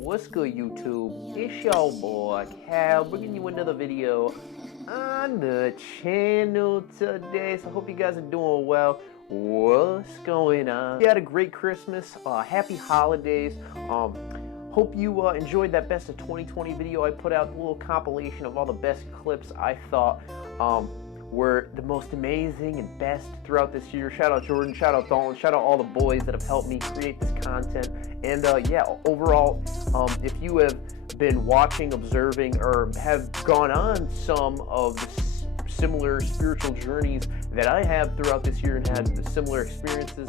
What's good, YouTube? It's your boy Cal, bringing you another video on the channel today. So I hope you guys are doing well. What's going on? You had a great Christmas, happy holidays. Hope you enjoyed that best of 2020 video I put out, a little compilation of all the best clips I thought were the most amazing and best throughout this year. Shout out Jordan, shout out Dalton, shout out all the boys that have helped me create this content. And yeah, overall, if you have been watching, observing, or have gone on some of the similar spiritual journeys that I have throughout this year and had the similar experiences,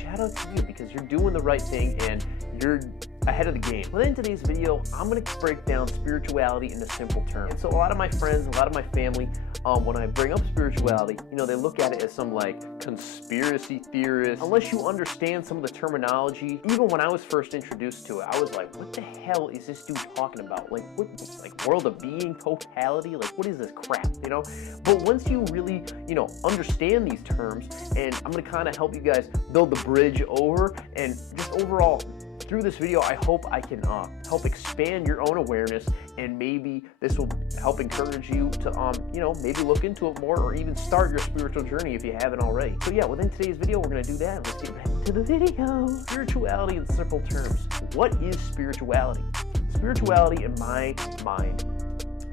shout out to you, because you're doing the right thing and you're ahead of the game. Within today's video, I'm going to break down spirituality into simple terms. And so a lot of my friends, a lot of my family, when I bring up spirituality, you know, they look at it as some like conspiracy theorist. Unless you understand some of the terminology, even when I was first introduced to it, I was like, what the hell is this dude talking about? Like, what, like world of being, totality? Like, what is this crap, you know? But once you really, you know, understand these terms, and I'm going to kind of help you guys build the bridge over, and just overall, through this video, I hope I can help expand your own awareness, and maybe this will help encourage you to, you know, maybe look into it more, or even start your spiritual journey if you haven't already. So yeah, within today's video, we're going to do that. Let's get right to the video. Spirituality in simple terms. What is spirituality? Spirituality, in my mind,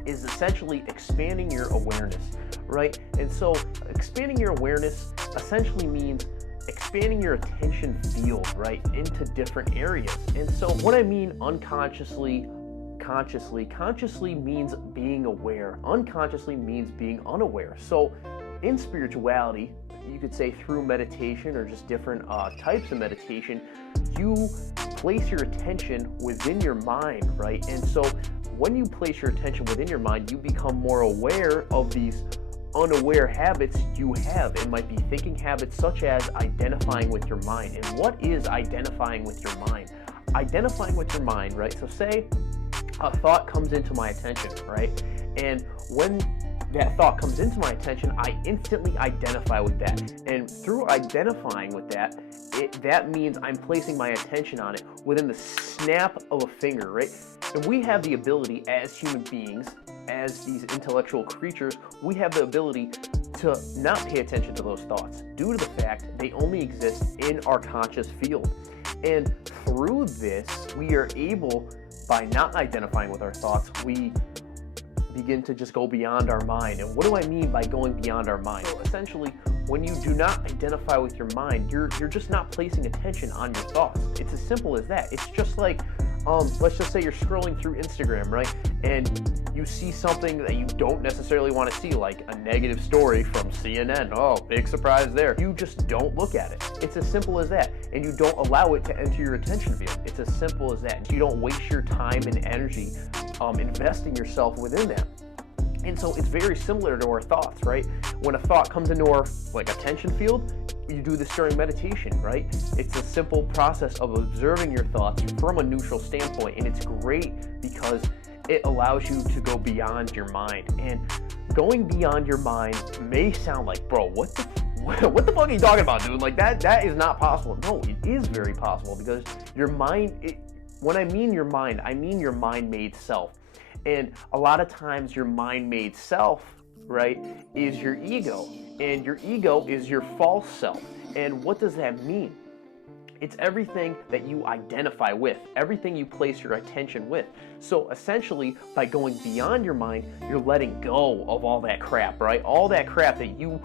is essentially expanding your awareness, right? And so expanding your awareness essentially means expanding your attention field, right, into different areas. And so what I mean unconsciously, consciously means being aware. Unconsciously means being unaware. So in spirituality, you could say through meditation or just different types of meditation, you place your attention within your mind, right? And so when you place your attention within your mind, you become more aware of these unaware habits you have. It might be thinking habits such as identifying with your mind. And what is identifying with your mind? Identifying with your mind, right? So say a thought comes into my attention, right? And when that thought comes into my attention, I instantly identify with that. And through identifying with that, that means I'm placing my attention on it within the snap of a finger, right? And we have the ability as human beings, as these intellectual creatures, we have the ability to not pay attention to those thoughts due to the fact they only exist in our conscious field. And through this, we are able, by not identifying with our thoughts, we begin to just go beyond our mind. And what do I mean by going beyond our mind? So essentially, when you do not identify with your mind, you're just not placing attention on your thoughts. It's as simple as that. It's just like, let's just say you're scrolling through Instagram, right? And you see something that you don't necessarily want to see, like a negative story from CNN. Oh, big surprise there. You just don't look at it. It's as simple as that. And you don't allow it to enter your attention field. It's as simple as that. You don't waste your time and energy investing yourself within that. And so it's very similar to our thoughts, right? When a thought comes into our like attention field, you do this during meditation, right? It's a simple process of observing your thoughts from a neutral standpoint, and it's great because it allows you to go beyond your mind. And going beyond your mind may sound like, bro, what the fuck are you talking about, dude? Like that is not possible. No, it is very possible, because your mind, when I mean your mind, I mean your mind-made self. And a lot of times your mind-made self, right, is your ego. And your ego is your false self. And what does that mean? It's everything that you identify with, everything you place your attention with. So essentially, by going beyond your mind, you're letting go of all that crap, right? All that crap that you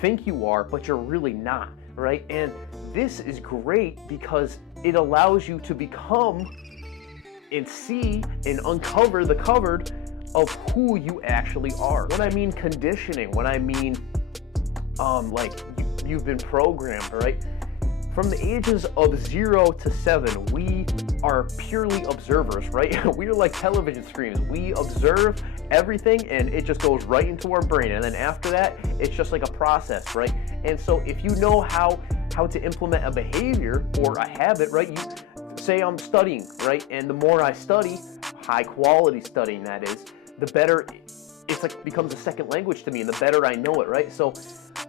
think you are, but you're really not, right? And this is great because it allows you to become and see and uncover the cupboard of who you actually are. When I mean conditioning, when I mean like you've been programmed, right? From the ages of 0 to 7, we are purely observers, right? We are like television screens. We observe everything and it just goes right into our brain. And then after that, it's just like a process, right? And so if you know how to implement a behavior or a habit, right? You say I'm studying, right? And the more I study, high quality studying that is, the better it's like becomes a second language to me, and the better I know it, right? So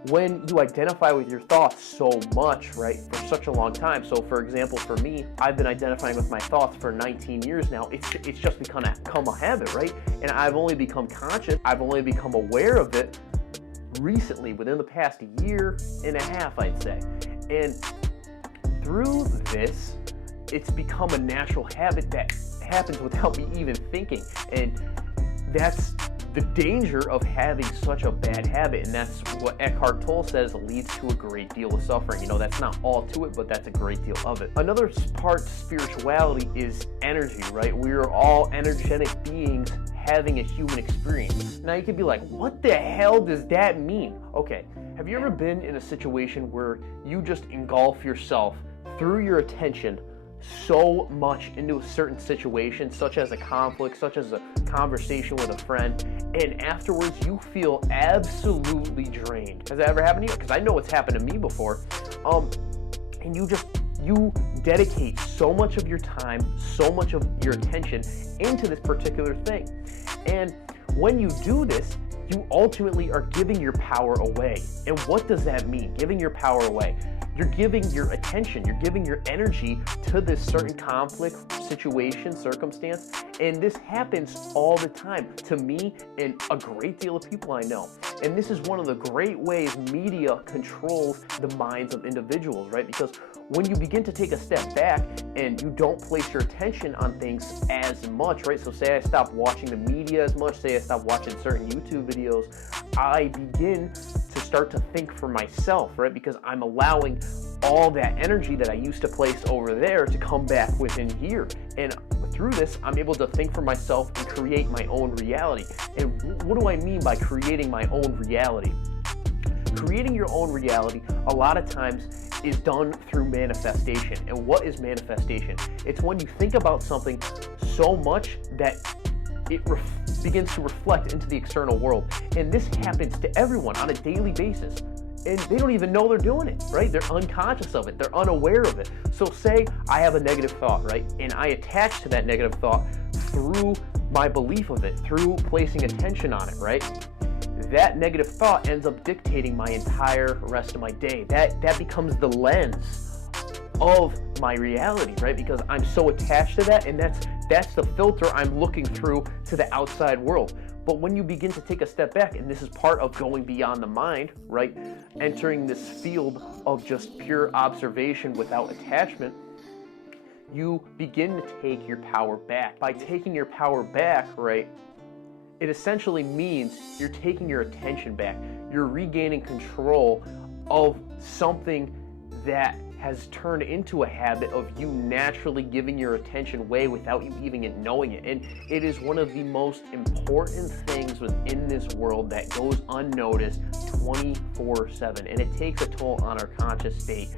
when you identify with your thoughts so much, right, for such a long time. So for example, for me, I've been identifying with my thoughts for 19 years now. It's just become a habit, right? And I've only become conscious, I've only become aware of it recently, within the past year and a half, I'd say. And through this, it's become a natural habit that happens without me even thinking. And that's the danger of having such a bad habit, and that's what Eckhart Tolle says leads to a great deal of suffering. You know, that's not all to it, but that's a great deal of it. Another part to spirituality is energy, right? We are all energetic beings having a human experience. Now you could be like, what the hell does that mean? Okay, have you ever been in a situation where you just engulf yourself through your attention so much into a certain situation, such as a conflict, such as a conversation with a friend, and afterwards you feel absolutely drained? Has that ever happened to you? Because I know it's happened to me before. And you dedicate so much of your time, so much of your attention into this particular thing. And when you do this, you ultimately are giving your power away. And what does that mean, giving your power away? You're giving your attention, you're giving your energy to this certain conflict, situation, circumstance, and this happens all the time to me and a great deal of people I know. And this is one of the great ways media controls the minds of individuals, right? Because when you begin to take a step back and you don't place your attention on things as much, right? So say I stop watching the media as much, say I stop watching certain YouTube videos, I begin to start to think for myself, right? Because I'm allowing all that energy that I used to place over there to come back within here. And through this, I'm able to think for myself and create my own reality. And what do I mean by creating my own reality? Creating your own reality, a lot of times, is done through manifestation. And what is manifestation? It's when you think about something so much that it begins to reflect into the external world. And this happens to everyone on a daily basis. And they don't even know they're doing it, right? They're unconscious of it. They're unaware of it. So say I have a negative thought, right? And I attach to that negative thought through my belief of it, through placing attention on it, right? That negative thought ends up dictating my entire rest of my day. That becomes the lens of my reality, right? Because I'm so attached to that, and that's the filter I'm looking through to the outside world. But when you begin to take a step back, and this is part of going beyond the mind, right? Entering this field of just pure observation without attachment, you begin to take your power back. By taking your power back, right, it essentially means you're taking your attention back. You're regaining control of something that has turned into a habit of you naturally giving your attention away without you even knowing it. And it is one of the most important things within this world that goes unnoticed 24/7. And it takes a toll on our conscious state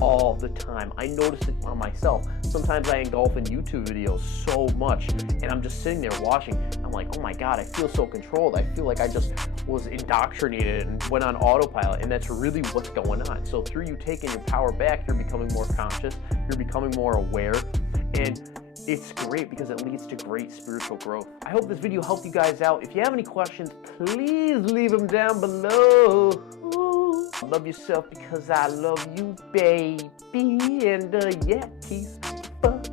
all the time. I notice it on myself. Sometimes I engulf in YouTube videos so much, and I'm just sitting there watching. I'm like, oh my God, I feel so controlled. I feel like I just was indoctrinated and went on autopilot, and that's really what's going on. So through you taking your power back, you're becoming more conscious, you're becoming more aware, and it's great because it leads to great spiritual growth. I hope this video helped you guys out. If you have any questions, please leave them down below. Ooh. Love yourself because I love you, baby. And yeah, peace. Fuck.